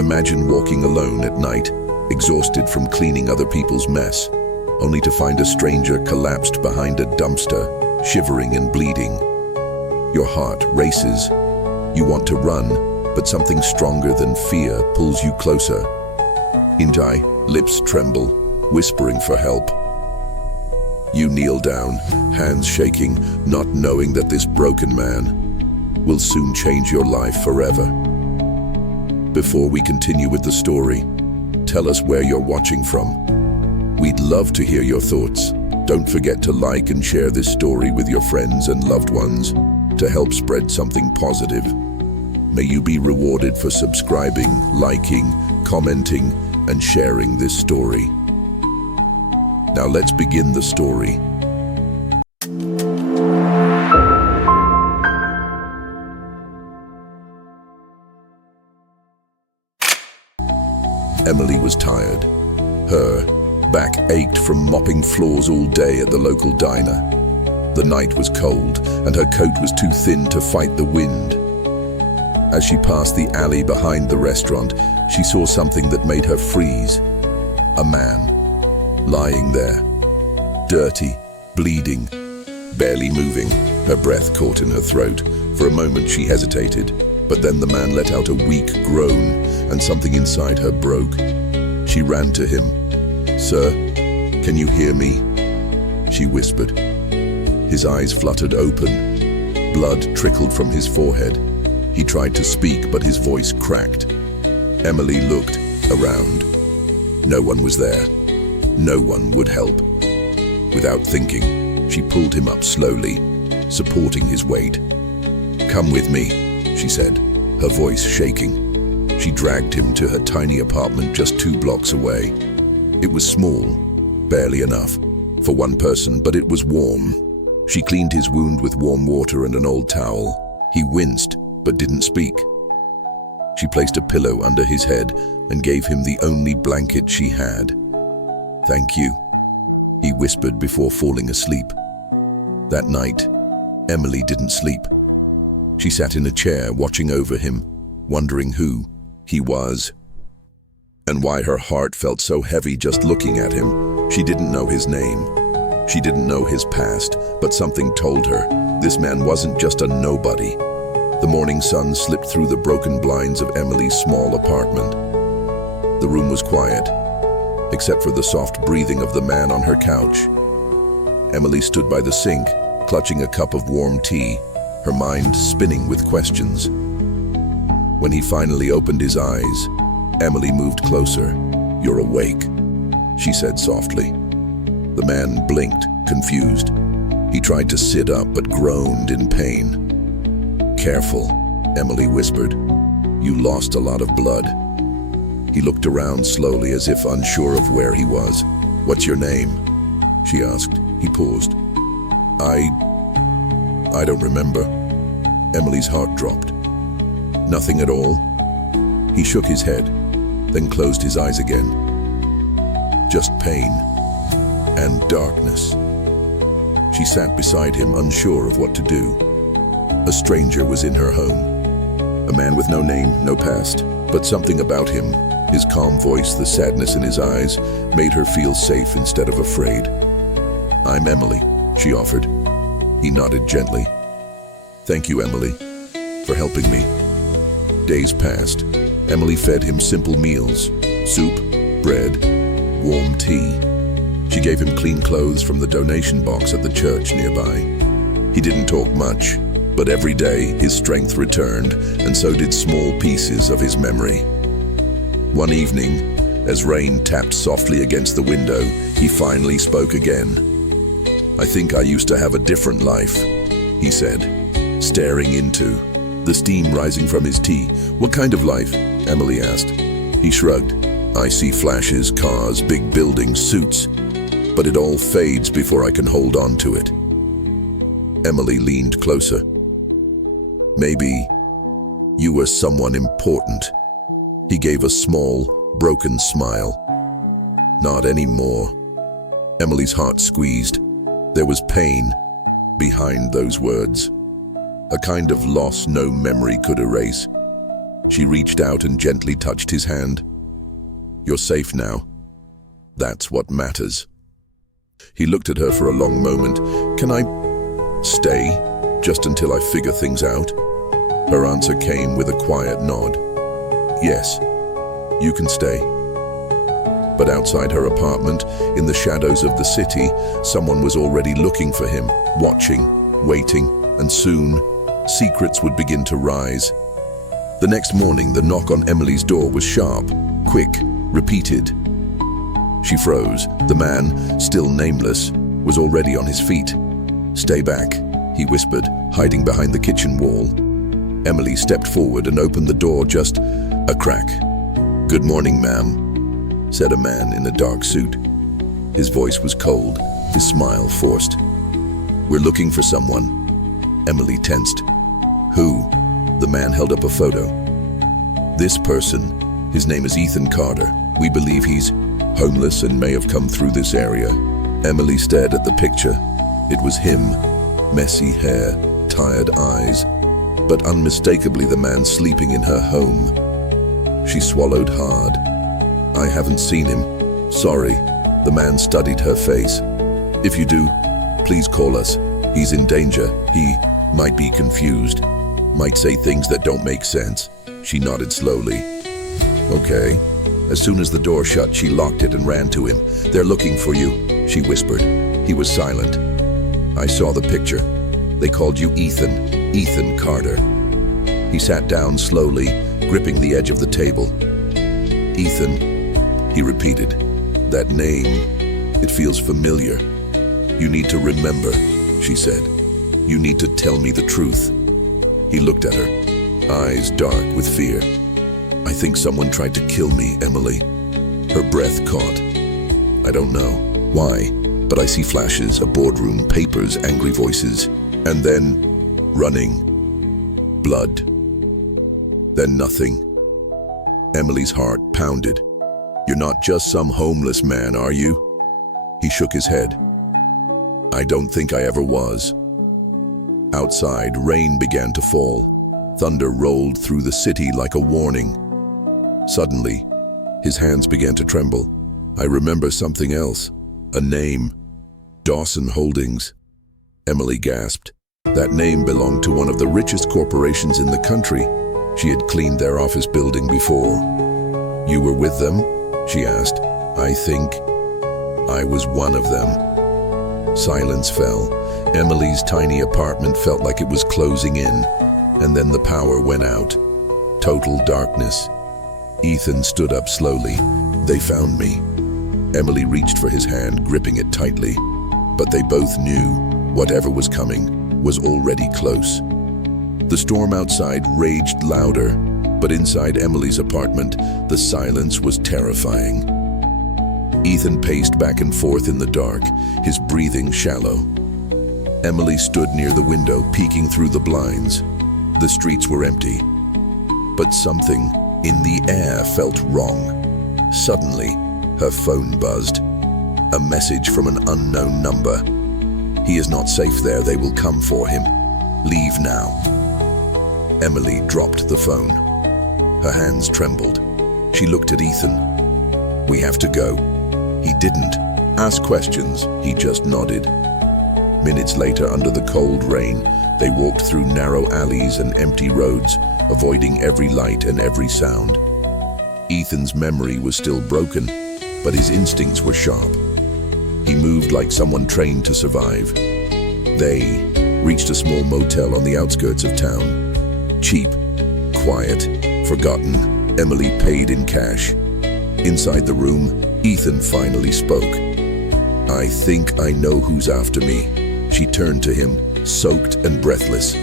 Imagine walking alone at night, exhausted from cleaning other people's mess, only to find a stranger collapsed behind a dumpster, shivering and bleeding. Your heart races. You want to run, but something stronger than fear pulls you closer. Injai, lips tremble, whispering for help. You kneel down, hands shaking, not knowing that this broken man will soon change your life forever. Before we continue with the story, tell us where you're watching from. We'd love to hear your thoughts. Don't forget to like and share this story with your friends and loved ones to help spread something positive. May you be rewarded for subscribing, liking, commenting, and sharing this story. Now let's begin the story. Emily was tired. Her back ached from mopping floors all day at the local diner. The night was cold, and her coat was too thin to fight the wind. As she passed the alley behind the restaurant, she saw something that made her freeze. A man, lying there, dirty, bleeding, barely moving, her breath caught in her throat. For a moment she hesitated, but then the man let out a weak groan, and something inside her broke. She ran to him. "Sir, can you hear me?" she whispered. His eyes fluttered open. Blood trickled from his forehead. He tried to speak, but his voice cracked. Emily looked around. No one was there. No one would help. Without thinking, she pulled him up slowly, supporting his weight. "Come with me," she said, her voice shaking. She dragged him to her tiny apartment just 2 blocks away. It was small, barely enough for one person, but it was warm. She cleaned his wound with warm water and an old towel. He winced, but didn't speak. She placed a pillow under his head and gave him the only blanket she had. "Thank you," he whispered before falling asleep. That night, Emily didn't sleep. She sat in a chair watching over him, wondering who he was and why her heart felt so heavy just looking at him. She didn't know his name. She didn't know his past, but something told her this man wasn't just a nobody. The morning sun slipped through the broken blinds of Emily's small apartment. The room was quiet, except for the soft breathing of the man on her couch. Emily stood by the sink, clutching a cup of warm tea, her mind spinning with questions. When he finally opened his eyes, Emily moved closer. "You're awake," she said softly. The man blinked, confused. He tried to sit up but groaned in pain. "Careful," Emily whispered. "You lost a lot of blood." He looked around slowly as if unsure of where he was. "What's your name?" she asked. He paused. I don't remember." Emily's heart dropped. "Nothing at all?" He shook his head, then closed his eyes again. "Just pain and darkness." She sat beside him, unsure of what to do. A stranger was in her home. A man with no name, no past, but something about him, his calm voice, the sadness in his eyes, made her feel safe instead of afraid. "I'm Emily," she offered. He nodded gently. "Thank you, Emily, for helping me." Days passed. Emily fed him simple meals: soup, bread, warm tea. She gave him clean clothes from the donation box at the church nearby. He didn't talk much, but every day his strength returned, and so did small pieces of his memory. One evening, as rain tapped softly against the window, he finally spoke again. "I think I used to have a different life," he said, staring into the steam rising from his tea. "What kind of life?" Emily asked. He shrugged. "I see flashes, cars, big buildings, suits, but it all fades before I can hold on to it." Emily leaned closer. "Maybe you were someone important." He gave a small, broken smile. "Not anymore." Emily's heart squeezed. There was pain behind those words, a kind of loss no memory could erase. She reached out and gently touched his hand. "You're safe now. That's what matters." He looked at her for a long moment. "Can I stay just until I figure things out?" Her answer came with a quiet nod. "Yes, you can stay." But outside her apartment, in the shadows of the city, someone was already looking for him, watching, waiting, and soon, secrets would begin to rise. The next morning, the knock on Emily's door was sharp, quick, repeated. She froze. The man, still nameless, was already on his feet. "Stay back," he whispered, hiding behind the kitchen wall. Emily stepped forward and opened the door just a crack. "Good morning, ma'am," said a man in a dark suit. His voice was cold, his smile forced. "We're looking for someone." Emily tensed. "Who?" The man held up a photo. "This person. His name is Ethan Carter. We believe he's homeless and may have come through this area." Emily stared at the picture. It was him. Messy hair, tired eyes, but unmistakably the man sleeping in her home. She swallowed hard. "I haven't seen him. Sorry." The man studied her face. "If you do, please call us. He's in danger. He might be confused. Might say things that don't make sense." She nodded slowly. "Okay." As soon as the door shut, she locked it and ran to him. "They're looking for you," she whispered. He was silent. "I saw the picture. They called you Ethan Carter." He sat down slowly, gripping the edge of the table. "Ethan," he repeated. "That name, it feels familiar." "You need to remember," she said. "You need to tell me the truth." He looked at her, eyes dark with fear. "I think someone tried to kill me, Emily." Her breath caught. "I don't know why, but I see flashes, a boardroom, papers, angry voices, and then running, blood. Then nothing." Emily's heart pounded. "You're not just some homeless man, are you?" He shook his head. "I don't think I ever was." Outside, rain began to fall. Thunder rolled through the city like a warning. Suddenly, his hands began to tremble. "I remember something else. A name. Dawson Holdings." Emily gasped. That name belonged to one of the richest corporations in the country. She had cleaned their office building before. "You were with them?" she asked. "I think I was one of them." Silence fell. Emily's tiny apartment felt like it was closing in, and then the power went out. Total darkness. Ethan stood up slowly. "They found me." Emily reached for his hand, gripping it tightly. But they both knew whatever was coming was already close. The storm outside raged louder, but inside Emily's apartment, the silence was terrifying. Ethan paced back and forth in the dark, his breathing shallow. Emily stood near the window, peeking through the blinds. The streets were empty, but something in the air felt wrong. Suddenly, her phone buzzed. A message from an unknown number. "He is not safe there. They will come for him. Leave now." Emily dropped the phone. Her hands trembled. She looked at Ethan. "We have to go." He didn't ask questions. He just nodded. Minutes later, under the cold rain, they walked through narrow alleys and empty roads, avoiding every light and every sound. Ethan's memory was still broken, but his instincts were sharp. He moved like someone trained to survive. They reached a small motel on the outskirts of town. Cheap, quiet, forgotten. Emily paid in cash. Inside the room, Ethan finally spoke. "I think I know who's after me." She turned to him, soaked and breathless.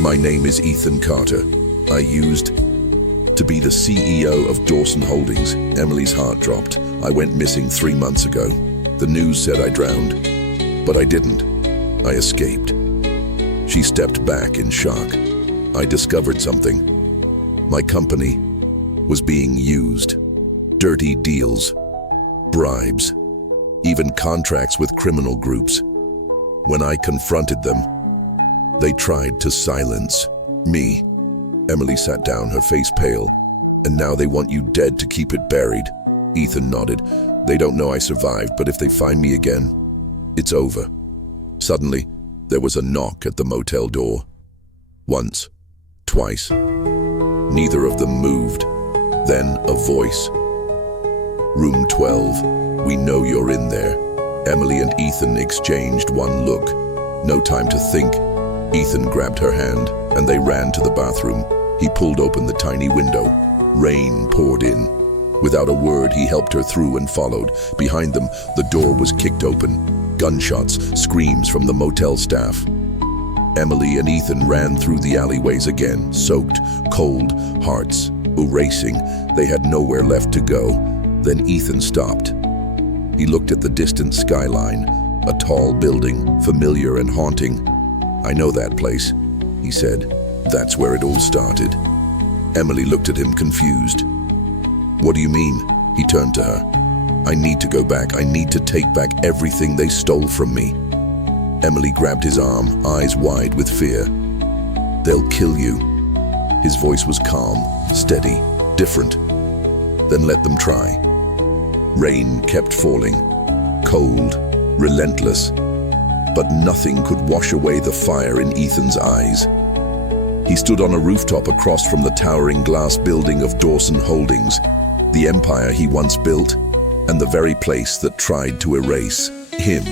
"My name is Ethan Carter. I used to be the CEO of Dawson Holdings." Emily's heart dropped. "I went missing 3 months ago. The news said I drowned, but I didn't. I escaped." She stepped back in shock. "I discovered something. My company was being used. Dirty deals, bribes, even contracts with criminal groups. When I confronted them, they tried to silence me." Emily sat down, her face pale. And now they want you dead to keep it buried. Ethan nodded. They don't know I survived, but if they find me again, it's over. Suddenly, there was a knock at the motel door. Once, twice. Neither of them moved. Then a voice. Room 12, we know you're in there. Emily and Ethan exchanged one look. No time to think. Ethan grabbed her hand, and they ran to the bathroom. He pulled open the tiny window. Rain poured in. Without a word, he helped her through and followed. Behind them, the door was kicked open. Gunshots, screams from the motel staff. Emily and Ethan ran through the alleyways again, soaked, cold, hearts racing. They had nowhere left to go. Then Ethan stopped. He looked at the distant skyline, a tall building, familiar and haunting. I know that place, he said. That's where it all started. Emily looked at him, confused. What do you mean? He turned to her. I need to go back. I need to take back everything they stole from me. Emily grabbed his arm, eyes wide with fear. They'll kill you. His voice was calm, steady, different. Then let them try. Rain kept falling, cold, relentless, but nothing could wash away the fire in Ethan's eyes. He stood on a rooftop across from the towering glass building of Dawson Holdings, the empire he once built, and the very place that tried to erase him.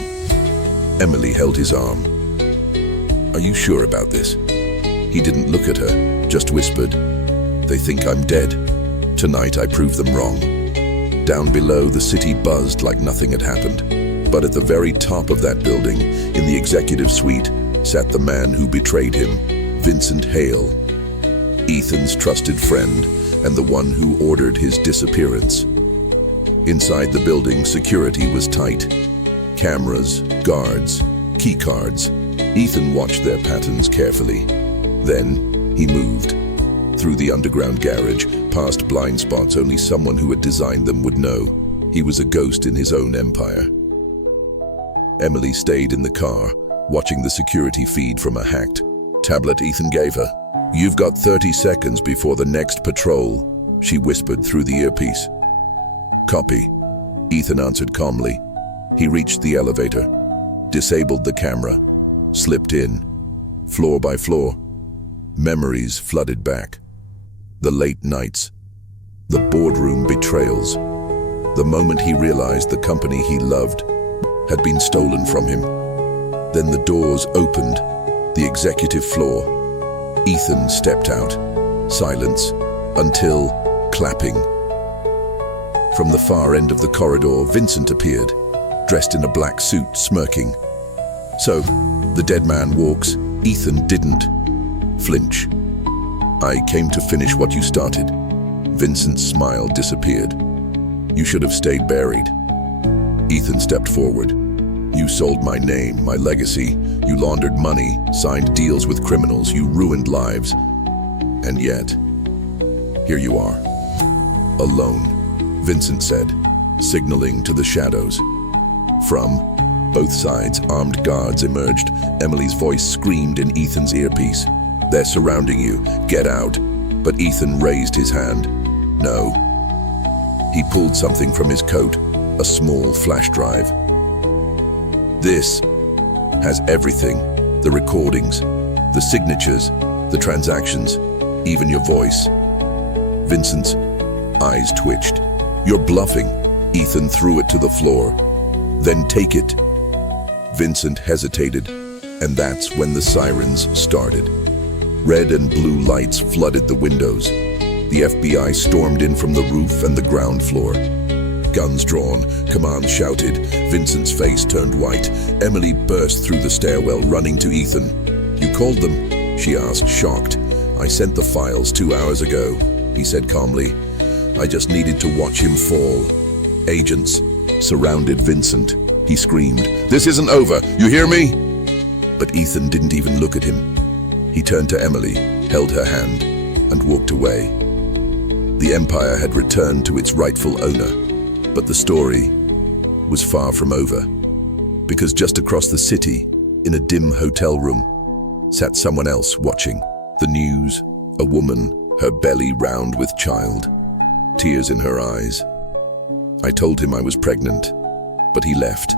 Emily held his arm. Are you sure about this? He didn't look at her, just whispered, They think I'm dead. Tonight I prove them wrong. Down below, the city buzzed like nothing had happened. But at the very top of that building, in the executive suite, sat the man who betrayed him, Vincent Hale, Ethan's trusted friend and the one who ordered his disappearance. Inside the building, security was tight. Cameras, guards, key cards. Ethan watched their patterns carefully. Then he moved. Through the underground garage, past blind spots only someone who had designed them would know. He was a ghost in his own empire. Emily stayed in the car, watching the security feed from a hacked tablet Ethan gave her. You've got 30 seconds before the next patrol, she whispered through the earpiece. Copy, Ethan answered calmly. He reached the elevator, disabled the camera, slipped in, floor by floor. Memories flooded back. The late nights, the boardroom betrayals, the moment he realized the company he loved had been stolen from him. Then the doors opened, the executive floor. Ethan stepped out, silence, until clapping. From the far end of the corridor, Vincent appeared, dressed in a black suit, smirking. So, the dead man walks. Ethan didn't flinch. I came to finish what you started. Vincent's smile disappeared. You should have stayed buried. Ethan stepped forward. You sold my name, my legacy. You laundered money, signed deals with criminals. You ruined lives. And yet, here you are, alone, Vincent said, signaling to the shadows. From both sides, armed guards emerged. Emily's voice screamed in Ethan's earpiece. They're surrounding you. Get out. But Ethan raised his hand. No. He pulled something from his coat, a small flash drive. This has everything. The recordings, the signatures, the transactions, even your voice. Vincent's eyes twitched. You're bluffing. Ethan threw it to the floor. Then take it. Vincent hesitated, and that's when the sirens started. Red and blue lights flooded the windows. The FBI stormed in from the roof and the ground floor. Guns drawn, commands shouted. Vincent's face turned white. Emily burst through the stairwell, running to Ethan. You called them? She asked, shocked. I sent the files 2 hours ago, he said calmly. I just needed to watch him fall. Agents surrounded Vincent. He screamed, This isn't over, you hear me? But Ethan didn't even look at him. He turned to Emily, held her hand, and walked away. The empire had returned to its rightful owner, but the story was far from over. Because just across the city, in a dim hotel room, sat someone else watching. The news, a woman, her belly round with child. tears in her eyes. I told him I was pregnant, but he left.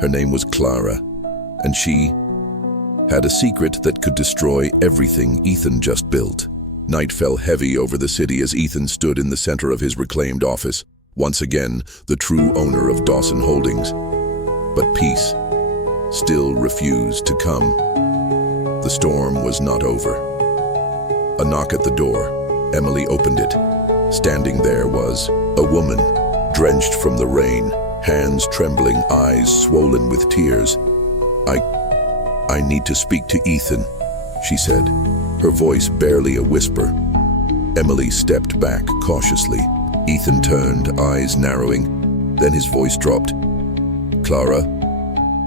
Her name was Clara, and she had a secret that could destroy everything Ethan just built. Night fell heavy over the city as Ethan stood in the center of his reclaimed office, once again the true owner of Dawson Holdings. But peace still refused to come. The storm was not over. A knock at the door. Emily opened it. Standing there was a woman, drenched from the rain, hands trembling, eyes swollen with tears. I need to speak to Ethan, she said, her voice barely a whisper. Emily stepped back cautiously. Ethan turned, eyes narrowing. Then his voice dropped. Clara?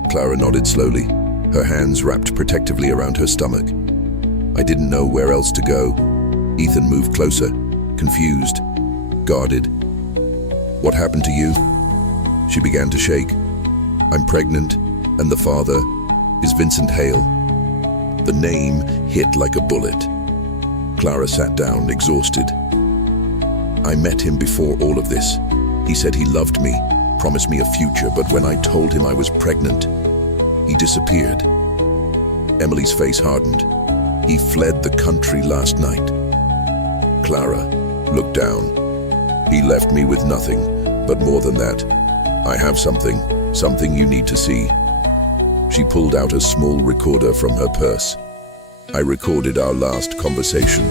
Clara nodded slowly, her hands wrapped protectively around her stomach. I didn't know where else to go. Ethan moved closer, confused, guarded. What happened to you? She began to shake. I'm pregnant, and the father is Vincent Hale. The name hit like a bullet. Clara sat down, exhausted. I met him before all of this. He said he loved me, promised me a future, but when I told him I was pregnant, he disappeared. Emily's face hardened. He fled the country last night. Clara looked down. He left me with nothing, but more than that, I have something you need to see. She pulled out a small recorder from her purse. I recorded our last conversation.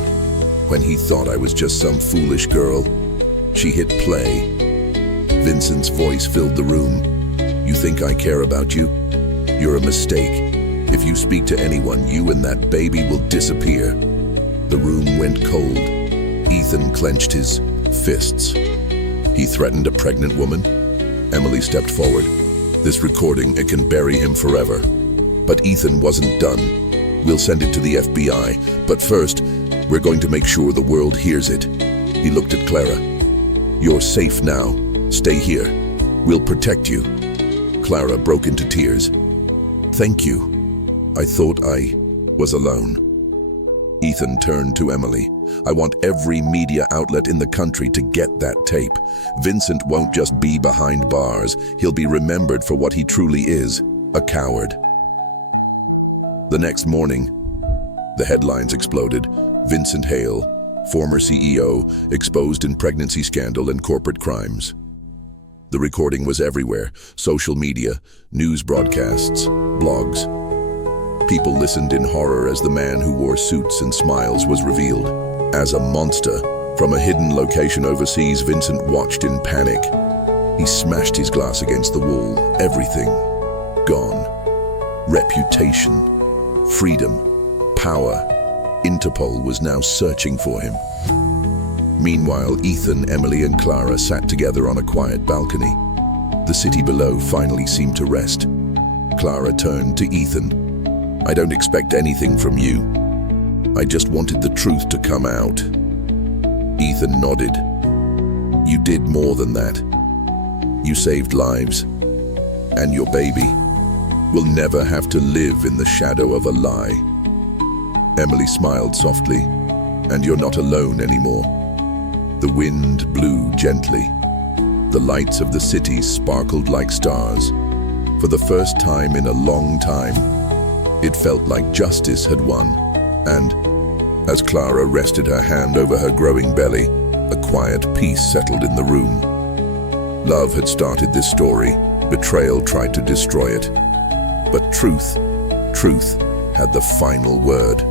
When he thought I was just some foolish girl, she hit play. Vincent's voice filled the room. You think I care about you? You're a mistake. If you speak to anyone, you and that baby will disappear. The room went cold. Ethan clenched his fists. He threatened a pregnant woman? Emily stepped forward. This recording, it can bury him forever. But Ethan wasn't done. We'll send it to the FBI, but first, we're going to make sure the world hears it. He looked at Clara. You're safe now. Stay here. We'll protect you. Clara broke into tears. Thank you. I thought I was alone. Ethan turned to Emily. I want every media outlet in the country to get that tape. Vincent won't just be behind bars. He'll be remembered for what he truly is, a coward. The next morning, the headlines exploded. Vincent Hale, former CEO, exposed in pregnancy scandal and corporate crimes. The recording was everywhere. Social media, news broadcasts, blogs. People listened in horror as the man who wore suits and smiles was revealed. As a monster, from a hidden location overseas, Vincent watched in panic. He smashed his glass against the wall. Everything gone. Reputation, freedom, power. Interpol was now searching for him. Meanwhile, Ethan, Emily, and Clara sat together on a quiet balcony. The city below finally seemed to rest. Clara turned to Ethan. I don't expect anything from you. I just wanted the truth to come out. Ethan nodded. You did more than that. You saved lives. And your baby will never have to live in the shadow of a lie. Emily smiled softly. And you're not alone anymore. The wind blew gently. The lights of the city sparkled like stars. For the first time in a long time, it felt like justice had won. And as Clara rested her hand over her growing belly, a quiet peace settled in the room. Love had started this story. Betrayal tried to destroy it. But truth had the final word.